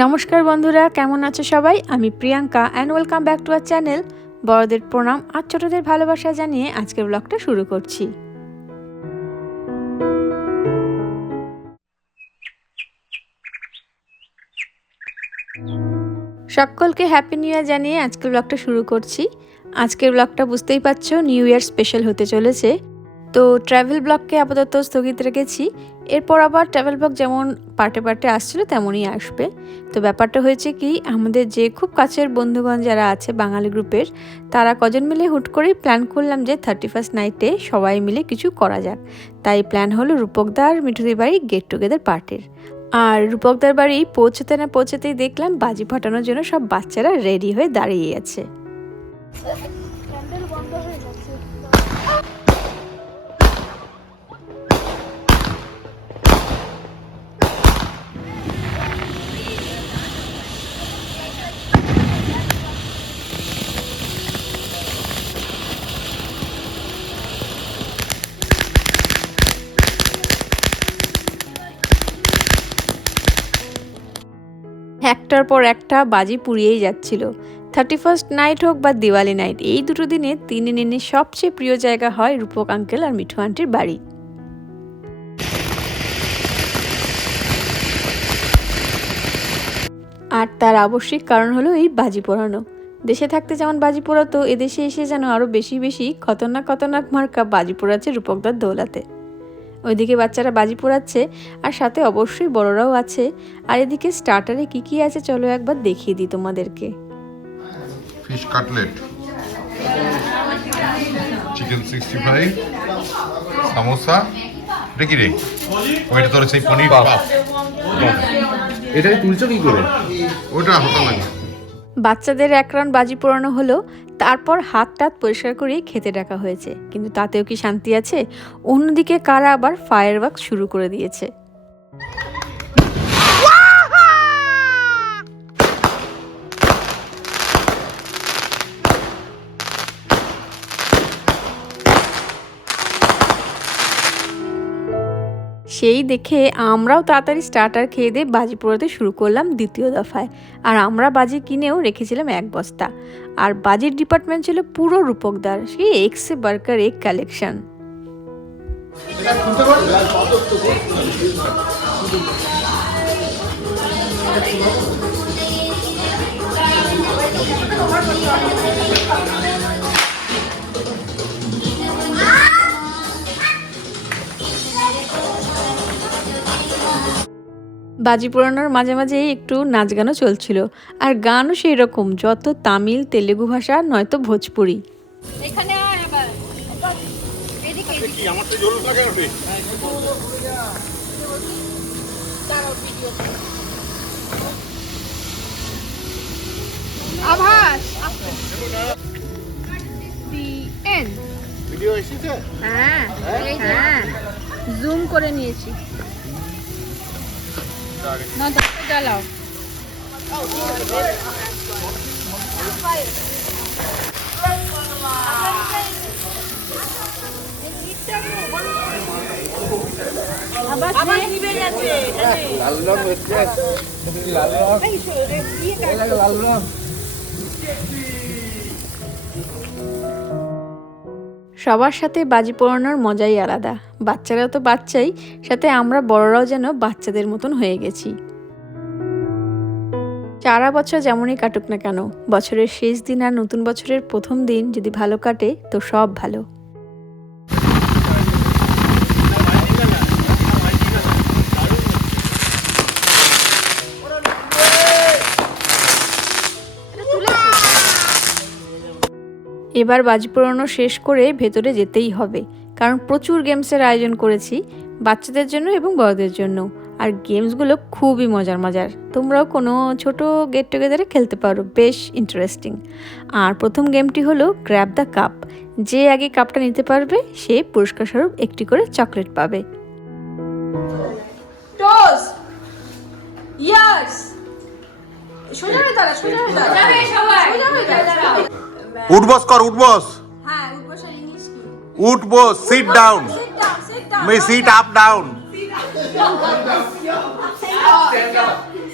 নমস্কার বন্ধুরা, কেমন আছো সবাই? আমি Priyanka and welcome back to our channel বড়দের প্রণাম আর ছোটদের ভালোবাসা জানিয়ে আজকের ব্লগটা শুরু করছি। সকলকে হ্যাপি নিউ ইয়ার জানিয়ে আজকের ব্লগটা শুরু করছি। আজকের ব্লগটা বুঝতেই পারছ নিউ ইয়ার স্পেশাল হতে চলেছে। তো ট্রাভেল ব্লগকে আপাতত স্থগিত রেখেছি। এরপর আবার ট্রাভেল ব্লগ যেমন পার্টে পার্টে আসছিল, তেমনই আসবে। তো ব্যাপারটা হয়েছে কি, আমাদের যে খুব কাছের বন্ধুগণ যারা আছে বাঙালি গ্রুপের তারা কজন মিলে হুট করেই প্ল্যান করলাম যে থার্টি ফার্স্ট নাইটে সবাই মিলে কিছু করা যাক। তাই প্ল্যান হলো রূপকদার মিঠুদের বাড়ি গেট টুগেদার পার্টির আর রূপকদার বাড়ি পৌঁছতে না পৌঁছতেই দেখলাম বাজি ফাটানোর জন্য সব বাচ্চারা রেডি হয়ে দাঁড়িয়ে আছে। একটার পর একটা বাজি পুড়িয়েই যাচ্ছিল। থার্টি ফার্স্ট নাইট হোক বা দিওয়ালি নাইট এই দুটো দিনে তিনি দিনের সবচেয়ে প্রিয় জায়গা হয় রূপক আঙ্কেল আর মিঠু আন্টির বাড়ি। আর তার আবশ্যিক কারণ হলো এই বাজি পোড়ানো। দেশে থাকতে যেমন বাজি পোড়াতো, এদেশে এসে যেন আরও বেশি বেশি খতরনাক খতরনাক মার্কা বাজি পোড়াচ্ছে রূপকদার দৌলাতে। ওইদিকে বাচ্চারা বাজি পোড়াচ্ছে আর সাথে অবশ্যই বড়রাও আছে। আর এদিকে স্টার্টারে কি কি আছে চলো একবার দেখিয়ে দিই তোমাদেরকে। Fish cutlet chicken sixty five samosa এটা কি রে? ওইটা তোর সেই পনির পাপ। পাপ তুলছো কি করে? ওইটা হাতা লাগে। বাচ্চাদের এক রাউন্ড বাজি পোড়ানো হলো তারপর হাত টাত পরিষ্কার করে খেতে ডাকা হয়েছে। কিন্তু তাতেও কি শান্তি আছে? অন্যদিকে কারা আবার ফায়ার ওয়ার্ক শুরু করে দিয়েছে? সেই দেখে আমরাও তাড়াতাড়ি স্টার্টার খেয়ে দিয়ে বাজি পোড়াতে শুরু করলাম দ্বিতীয় দফায়। আর আমরা বাজি কিনেও রেখেছিলাম এক বস্তা। আর বাজেট ডিপার্টমেন্ট ছিল পুরো রূপকদার সেই এক্সে বার্কার এক কালেকশন বাজি পোড়ানোর মাঝে মাঝে একটু নাচ গানও চলছিল। আর গানও সেই রকম যত তামিল তেলেগু ভাষা নয়তো ভোজপুরি। এখানে আয় আবার। এদিকে এদিকে। দাঁড়াও ভিডিও আভাস। ভিডিও এসেছে? হ্যাঁ হ্যাঁ। জুম করে নিয়েছি। না দশটা জ্বালাও রং লাল রং লাল রং সবার সাথে বাজি পোড়ানোর মজাই আলাদা। বাচ্চারা তো বাচ্চাই, সাথে আমরা বড়রাও যেন বাচ্চাদের মতন হয়ে গেছি। চারা বছর যেমনই কাটুক না কেন, বছরের শেষ দিন আর নতুন বছরের প্রথম দিন যদি ভালো কাটে, তো সব ভালো। এবার বাজি পোড়ানো শেষ করে ভেতরে যেতেই হবে। কারণ প্রচুর গেমসের আয়োজন করেছি বাচ্চাদের জন্য এবং বড়দের জন্য। আর গেমসগুলো খুবই মজার মজার। তোমরাও কোনো ছোট গেট টুগেদারে খেলতে পারো বেশ ইন্টারেস্টিং আর প্রথম গেমটি হলো গ্র্যাব দ্য কাপ যে আগে কাপটা নিতে পারবে সে পুরস্কার স্বরূপ একটি করে চকলেট পাবে। ইয়ার্স সোজা হয়ে দাঁড়া সোজা হয়ে দাঁড়া। সোজা হয়ে দাঁড়া। উঠবস কর উঠবস হ্যাঁ উঠবসা ইংলিশ কি উঠবস sit down sit down sit down may sit up down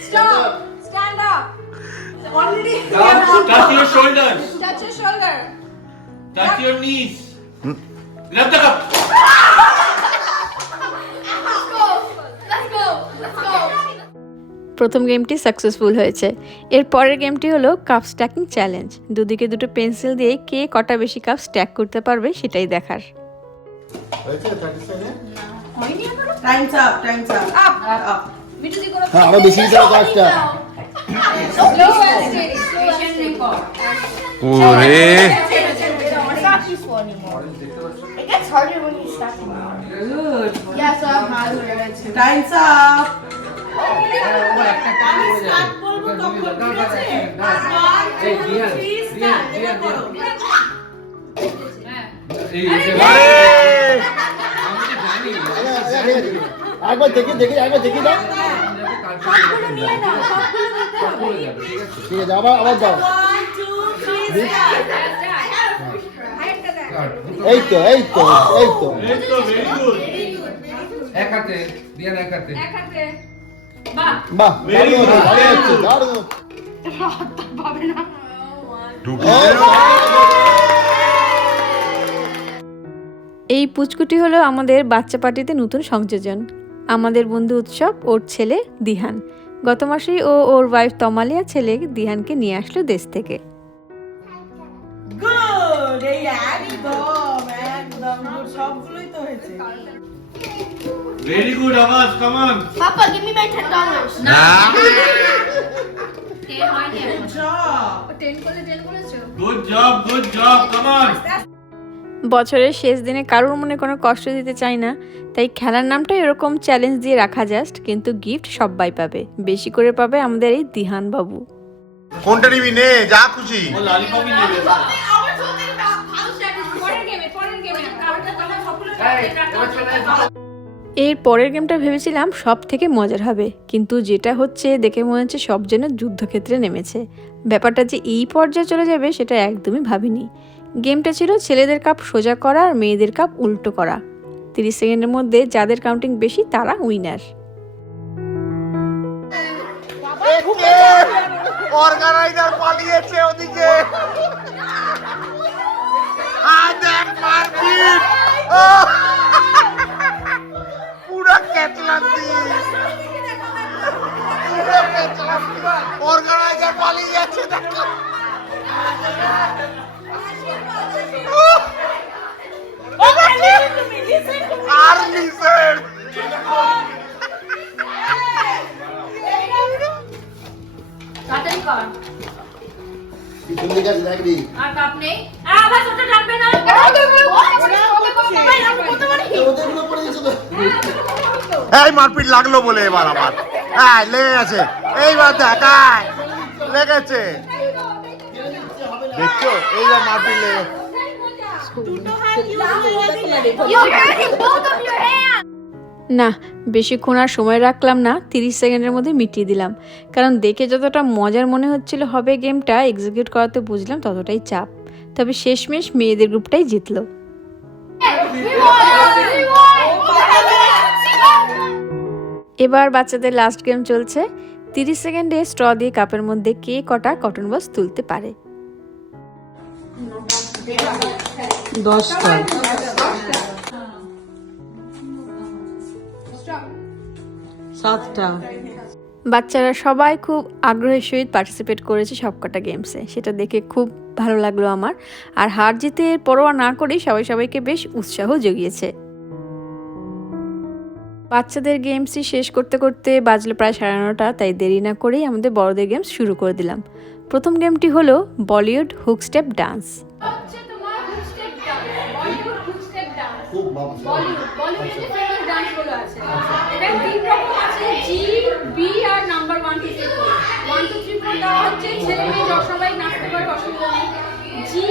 stop stop already Touch your shoulders. Touch your shoulder Touch your knees. Grab the cup. প্রথম গেমটি সাকসেসফুল হয়েছে। এর পরের গেমটি হলো কাপ স্ট্যাকিং চ্যালেঞ্জ দুদিকে দুটো পেন্সিল দিয়ে কে কটা বেশি কাপ স্ট্যাক করতে পারবে সেটাই দেখার। Times up times up up up B2 দি করো হ্যাঁ আরও বেশি দিতে হবে। একবার দেখি দেখি একবার দেখি দাও। ঠিক আছে আবার আবার দাও। এই তো এই তো এই তো। এক হাতে এক হাতে। এক হাতে। বাহ। দারুণ। এই, পুচকুটি হলো আমাদের বাচ্চা পার্টিতে নতুন সংযোজন। আমাদের বন্ধু উৎসব ওর ছেলে দিহান। গত মাসেই ও ওর ওয়াইফ তমালিয়া ছেলে দিহানকে নিয়ে আসলো দেশ থেকে। গুড এই Very good, Abbas. Come on. Papa, give me my ten dollars. করেছ Good job. Good job. Come on. বছরের শেষ দিনে কারোর মনে কোনো কষ্ট দিতে চাই না তাই খেলার নামটা এরকম চ্যালেঞ্জ দিয়ে রাখা জাস্ট কিন্তু গিফট সবাই পাবে বেশি করে পাবে আমাদের এই দিহান বাবু কোনটা নিবি নে যা খুশি lollipop in there. পরের গেমে পরের গেমে কারোটা কথা সবগুলো এর পরের গেমটা ভেবেছিলাম সব থেকে মজার হবে, কিন্তু যেটা হচ্ছে দেখে মনে হচ্ছে সব যেন যুদ্ধক্ষেত্রে নেমেছে। ব্যাপারটা যে এই পর্যায়ে চলে যাবে সেটা একদমই ভাবিনি। গেমটা ছিল ছেলেদের কাপ সোজা করা আর মেয়েদের কাপ উল্টো করা। তিরিশ সেকেন্ডের মধ্যে যাদের কাউন্টিং বেশি তারা উইনার পালিয়েছে ওদিকে! পুরা ক্যাচলান্তি পুরা ক্যাচলান্তি অর্গানাইজার পালিয়ে যাচ্ছে দেখো আর লিসেন তাড়াতাড়ি কর পিছন দিকে আছে দেখবি আর কাপ নেই আবার ওটা টানবে না ওদেরগুলো পড়ে দিয়েছে তো এই মারপিট লাগল বলে এবার আমার হ্যাঁ লেগে গেছে। এইবার দেখ লেগেছে। দেখছ? এইবার মারপিট লেগে. না বেশিক্ষণ আর সময় রাখলাম না তিরিশ সেকেন্ডের মধ্যে মিটিয়ে দিলাম। কারণ দেখে যতটা মজার মনে হচ্ছিল হবে গেমটা এক্সিকিউট করাতে বুঝলাম ততটাই চাপ। তবে শেষমেশ মেয়েদের গ্রুপটাই জিতলো। এবার বাচ্চাদের লাস্ট গেম চলছে। তিরিশ সেকেন্ডে স্ট্র দিয়ে কাপের মধ্যে কে কটা কটন বস তুলতে পারে? দশটা। সাতটা। বাচ্চারা সবাই খুব আগ্রহের সহিত পার্টিসিপেট করেছে সবকটা গেমসে সেটা দেখে খুব ভালো লাগল আমার। আর হার জিতে পরোয়া না করেই সবাই সবাইকে বেশ উৎসাহ জুগিয়েছে। বাচ্চাদের গেমসই শেষ করতে করতে বাজলো প্রায় সাড়ে নটা তাই দেরি না করেই আমাদের বড়দের গেমস শুরু করে দিলাম। প্রথম গেমটি হলো বলিউড হুক স্টেপ ডান্স জি দেওয়া হচ্ছে জি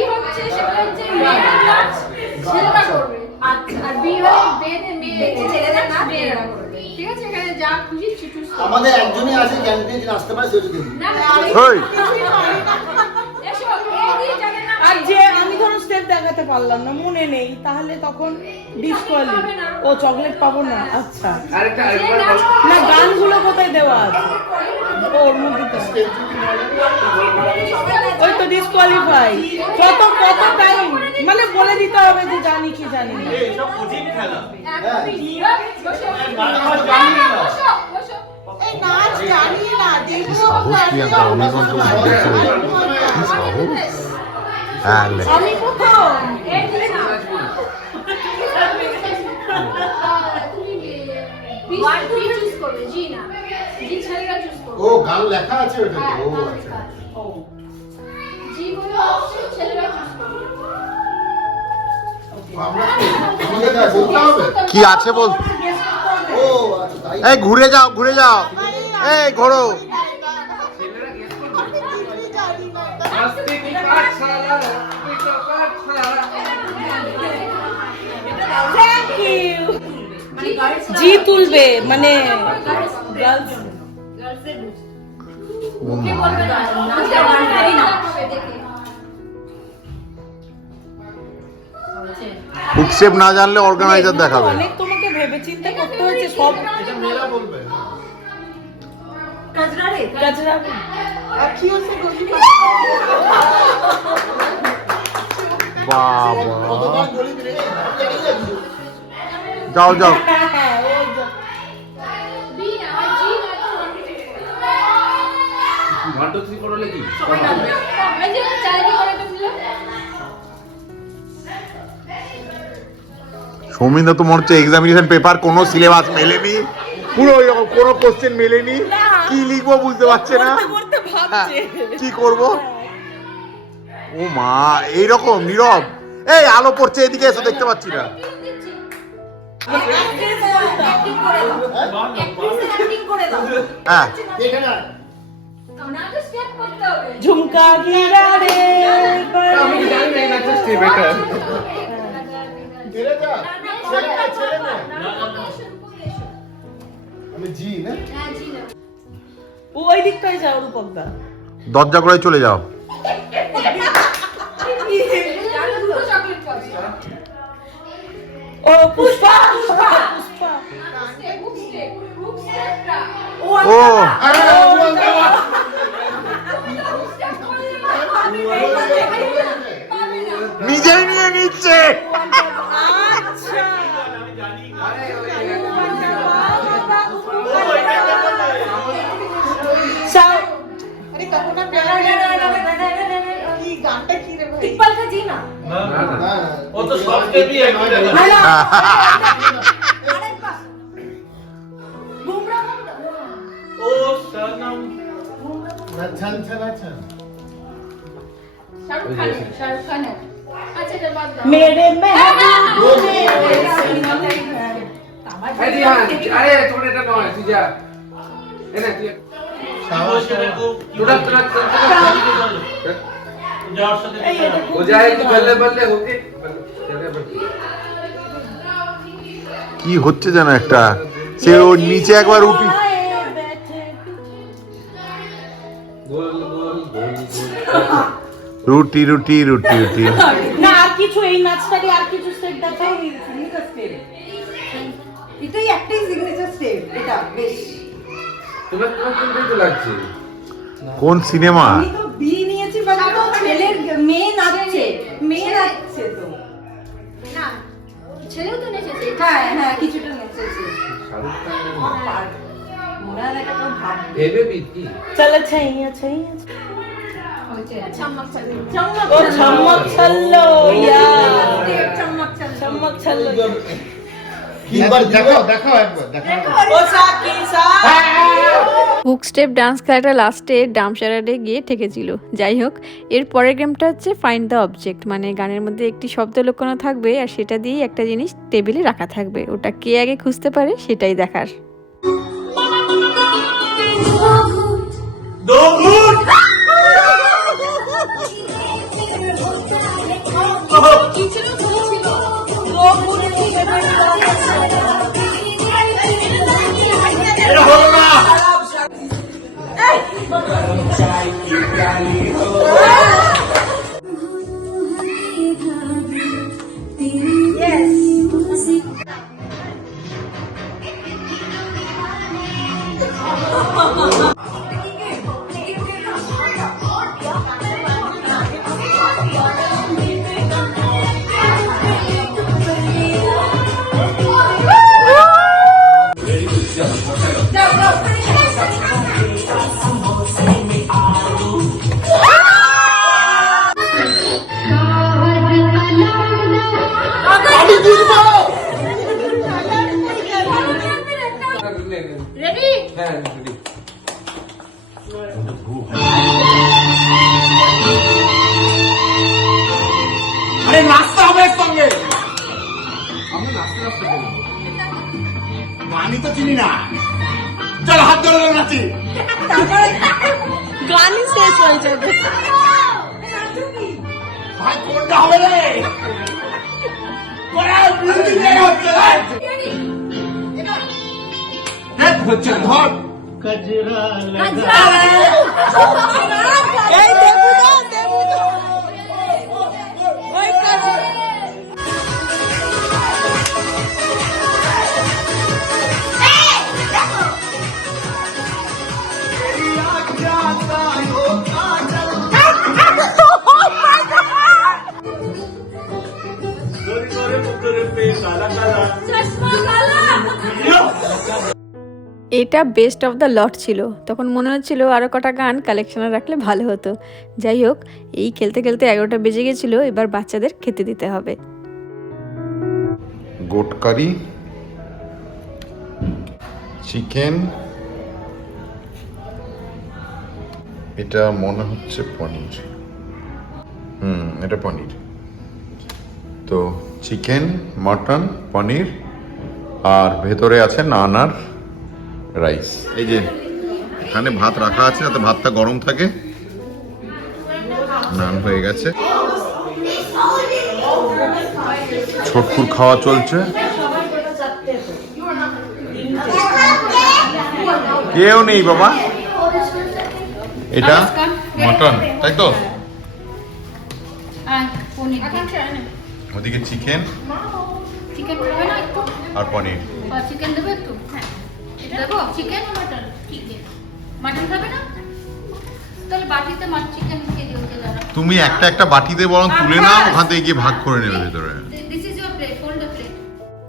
সেটা হচ্ছে মেয়েরা নাচ ছেলেরা করবে। আর আর বি হলো মেয়েদের মেয়ে ছেলেদের নাচ মেয়েরা করবে। ঠিক আছে এখানে যা খুশি চুজ আমাদের একজনই আছে আসতে পারে সে না আর যে আমি ধরো স্টেপ দেখাতে পারলাম না মনে নেই তাহলে তখন ডিসকোয়ালি ও চকলেট পাবো না আচ্ছা। না গানগুলো কোথায় দেওয়া আছে ওর মধ্যে তো। ওই তো ডিসকোয়ালিফাই কত কত টাইম মানে বলে দিতে হবে যে জানি কি জানি না এসব কঠিন খেলা বসো বসো কি সাহস প্রিয়াঙ্কা অনির্বাণকে বলছে কি সাহস হ্যাঁ লে। আমি প্রথম ওয়ান টু চুজ করবে জি না করবে? ও গান লেখা আছে ওটা হ্যাঁ, ও আচ্ছা হবে? কি আছে বল? ও আচ্ছা এই ঘুরে যাও ঘুরে যাও। এই ঘোরো ইউ জি তুলবে মানে মা। বলবে না জানলে অর্গানাইজার দেখাবে। অনেক তোমাকে ভেবে চিন্তা করতে হয়েছে সব কাজরা। বাবা। যাও যাও। সৌমিন্দা তো মনে হচ্ছে এক্সামিনেশন পেপার কোনো সিলেবাস মেলেনি। পুরো কোনো কোশ্চেন মেলেনি। কি লিখব বুঝতে পারছে না। হ্যাঁ, কি করব? ও মা এইরকম নীরব। এই আলো পড়ছে এদিকে এসে দেখতে পাচ্ছি না। হ্যাঁ দেখে না না তো স্টেপ করতে হবে ঝুমকা গিরা রে আমি জানি না এই স্টেপ এটা ছেড়ে যা ছেড়ে না ছেড়ে না আমি জি না জি না ও ওই দিকটাই যাও রূপকদা। দরজা করে চলে যাও আর দুটো চকলেট পাবে ও পুষ্পা পুষ্পা পুষ্পা ও নিজেই নিয়ে নিচ্ছে আচ্ছা চাও না না না না ও তো সব স্টেপই একই রকম। ও সনম না ছান ছান ছান শাহরুখ খান শাহরুখ খানের আচ্ছা এটা বাদ দাও মেরে মেহবুব এই দিহান আরে তোর এটা নয় তুই যা এনে তুই ইমোশনে খুব তোরা তোরা তোরা যাওয়ার সাথে দেখা হবে। हो जाएगी बल्ले बल्ले होके चले बल्ले কি হচ্ছে যেন একটা সে ওর নিচে একবার উঠি गोल गोल गोल गोल রুটি রুটি রুটি রুটি না আর কিছু এই নাচটারই আর কিছু স্টেপ দেখাও এটাই একটাই সিগনেচার স্টেপ এটা বেশ তোমার তোমার কোনটাই তো লাগছে কোন সিনেমা আমি তো বি নিয়েছি মানে তো ছেলের মেয়ে নাচছে মেয়ে নাচছে তো। না ছেলেও তো নেচেছে। হ্যাঁ হ্যাঁ কিছুটা নেচেছে। চলো ছাইয়া ছাইয়া। ছাম্মাক চালু চমক ছল্লো চমক চল হুক স্টেপ ডান্স খেলাটা লাস্টে ডামসারাডে গিয়ে ঠেকেছিল। যাই হোক এর পরের গেমটা হচ্ছে ফাইন্ড দ্য অবজেক্ট মানে গানের মধ্যে একটি শব্দ লুকানো থাকবে আর সেটা দিয়েই একটা জিনিস টেবিলে রাখা থাকবে। ওটা কে আগে খুঁজতে পারে সেটাই দেখার। দো আমি তো চিনি না। চল হাত ধরে ধরে নাচি। গানই শেষ হয়ে যাবে। ভাই কোনটা হবে রে? হচ্ছে। না, ধর। এই দেবু এটা বেস্ট অফ দ্য লট ছিল। তখন মনে হচ্ছিল আরও কটা গান কালেকশনে রাখলে ভালো হতো। যাই হোক, এই খেলতে খেলতে এগারোটা বেজে গেছিল, এবার বাচ্চাদের খেতে দিতে হবে। গোট কারি চিকেন এটা মনে হচ্ছে পনির। হুম, এটা পনির। তো চিকেন, মটন, পনির, আর ভেতরে আছে নান আর রাইস। এই যে এখানে ভাত রাখা আছে, যাতে ভাতটা গরম থাকে। নান হয়ে গেছে। ছোটকুর খাওয়া চলছে। কেউ নেই বাবা। এটা মটন, তাই তো? ওদিকে চিকেন চিকেন খাবে না একটু? আর পনির। চিকেন দেবে একটু? হ্যাঁ। দেবো? চিকেন মাটন চিকেন মাটন খাবে না? তাহলে বাটিতে মাছ চিকেন দিয়ে দিও তুমি একটা একটা বাটিতে বরং তুলে নাও ওখান থেকে গিয়ে ভাগ করে নেবে ভেতরে। This is your plate hold the plate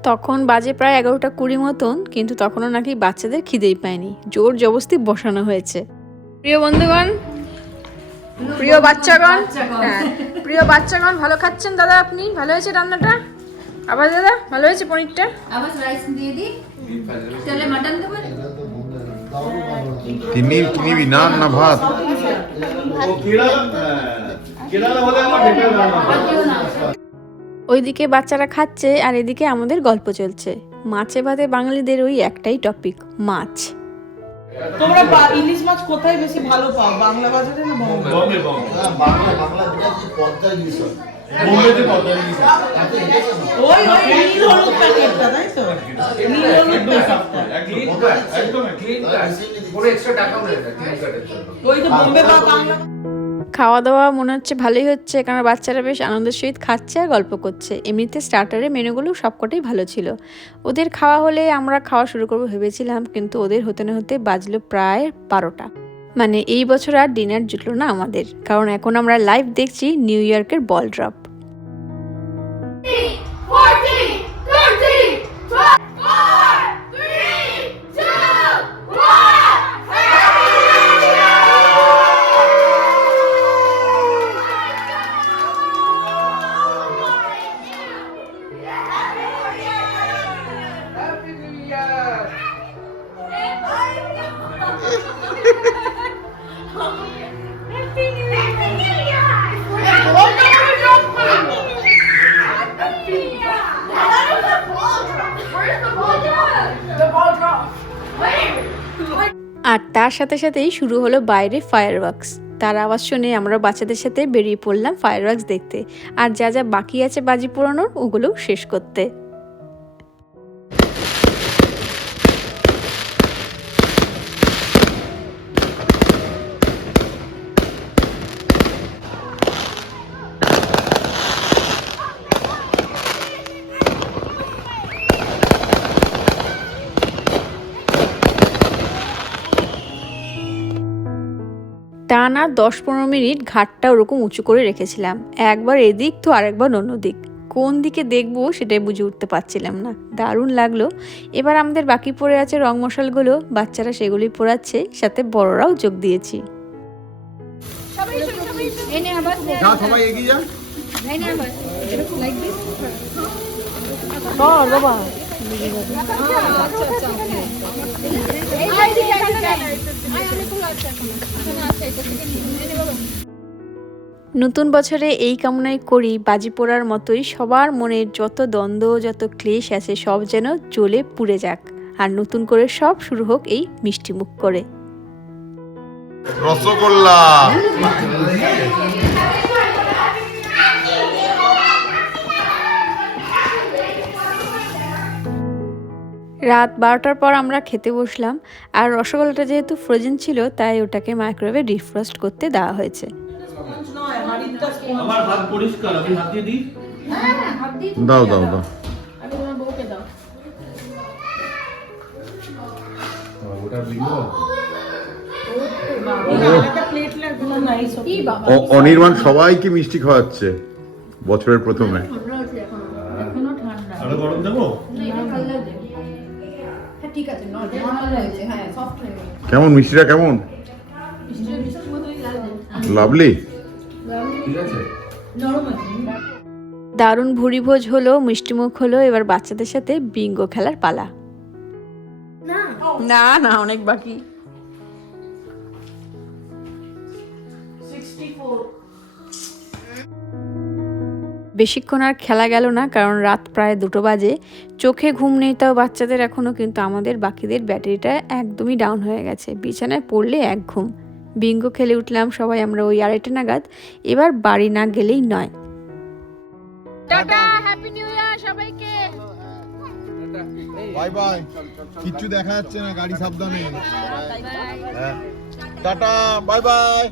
তখন বাজে প্রায় এগারোটা কুড়ি মতন কিন্তু তখনও নাকি বাচ্চাদের খিদেই পায়নি। জোর জবস্তি বসানো হয়েছে। প্রিয় বন্ধুগণ প্রিয় বাচ্চাগণ হ্যাঁ। প্রিয় বাচ্চাগণ ভালো খাচ্ছেন দাদা আপনি? ভালো হয়েছে রান্নাটা? আবার দাদা ভালো হয়েছে পনিরটা? আবার রাইস দিয়ে দিই তাহলে মাটন দেবো? তিনি কি নিবি না না ভাত? ওইদিকে বাচ্চারা খাচ্ছে আর এদিকে আমাদের গল্প চলছে। মাছে ভাতে বাঙালিদের ওই একটাই টপিক মাছ। তোমরা ইলিশ মাছ কোথায় বেশি ভালো পাও? বাংলা বাজারে না বম্বে? বাংলা বাংলা যেটা কি পদ্মা ইলিশ ওই ওই নীল হলুদ প্যাকেটটা তাই তো? নীল হলুদ প্যাকেটটা। ক্লিন কাট কোনো এক্সট্রা টাকাও নেই না ক্লিন কাটের জন্য। ওই তো বোম্বে বা বাংলা খাওয়া দাওয়া মনে হচ্ছে ভালোই হচ্ছে কারণ বাচ্চারা বেশ আনন্দের সহিত খাচ্ছে আর গল্প করছে। এমনিতে স্টার্টারের মেনুগুলো সবকটাই ভালো ছিল। ওদের খাওয়া হলে আমরা খাওয়া শুরু করব ভেবেছিলাম, কিন্তু ওদের হতে না হতে বাজলো প্রায় বারোটা। মানে এই বছর আর ডিনার জুটলো না আমাদের, কারণ এখন আমরা লাইভ দেখছি নিউ ইয়র্কের বল ড্রপ তার সাথে সাথেই শুরু হলো বাইরে ফায়ার ওয়ার্কস তার আওয়াজ শুনে আমরা বাচ্চাদের সাথে বেরিয়ে পড়লাম ফায়ার ওয়ার্কস দেখতে। আর যা যা বাকি আছে বাজি পোড়ানোর ওগুলোও শেষ করতে। টানা দশ পনেরো মিনিট ঘাটটা ওরকম উঁচু করে রেখেছিলাম। একবার এদিক তো আরেকবার অন্য দিক। কোন দিকে দেখব সেটাই বুঝে উঠতে পারছিলাম না। দারুণ লাগল। এবার আমাদের বাকি পড়ে আছে রং মশালগুলো। বাচ্চারা সেগুলি পোড়াচ্ছে সাথে বড়রাও যোগ দিয়েছি। বাবা। আচ্ছা আচ্ছা। নতুন বছরে এই কামনাই করি বাজি পোড়ার মতোই সবার মনের যত দ্বন্দ্ব, যত ক্লেশ আছে সব যেন জ্বলে পুড়ে যাক। আর নতুন করে সব শুরু হোক এই মিষ্টি মুখ করে। রসগোল্লা। রাত বারোটার পর আমরা খেতে বসলাম আর রসগোল্লাটা যেহেতু ফ্রোজেন ছিল তাই ওটাকে মাইক্রোওয়েভে ডিফ্রস্ট করতে দেওয়া হয়েছে। দাও দাও দাও। অনির্বাণ সবাইকে মিষ্টি খাওয়াচ্ছে বছরের প্রথমে। আরও গরম দেবো? কেমন মিষ্টিটা কেমন? লাভলি? দারুণ ভুরিভোজ হলো মিষ্টিমুখ হলো এবার বাচ্চাদের সাথে বিঙ্গো খেলার পালা। না না অনেক বাকি। বেশিক্ষণ আর খেলা গেল না কারণ রাত প্রায় দুটো বাজে। চোখে ঘুম নেই তাও বাচ্চাদের এখনও কিন্তু আমাদের বাকিদের ব্যাটারিটা একদমই ডাউন হয়ে গেছে। বিছানায় পড়লে এক ঘুম। বিঙ্গো খেলে উঠলাম সবাই আমরা ওই আড়াইটা নাগাদ। এবার বাড়ি না গেলেই নয়। টাটা হ্যাপি নিউ ইয়ার সবাইকে। বাই বাই কিচ্ছু দেখা যাচ্ছে না গাড়ি সাবধানে। হ্যাঁ। টাটা বাই বাই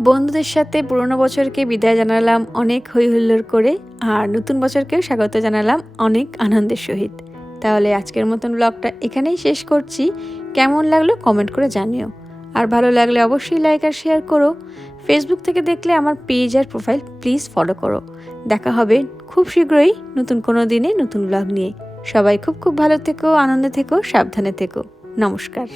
বন্ধুদের সাথে পুরনো বছরকে বিদায় জানালাম অনেক হই হুল্লোড় করে, আর নতুন বছরকেও স্বাগত জানালাম অনেক আনন্দের সহিত। তাহলে আজকের মতন ব্লগটা এখানেই শেষ করছি। কেমন লাগল কমেন্ট করে জানিও। আর ভালো লাগলে অবশ্যই লাইক আর শেয়ার করো। ফেসবুক থেকে দেখলে আমার পেজ আর প্রোফাইল প্লিজ ফলো করো। দেখা হবে খুব শীঘ্রই নতুন কোনো দিনে নতুন ব্লগ নিয়ে। সবাই খুব খুব ভালো থেকো, আনন্দে থেকো, সাবধানে থেকো। নমস্কার।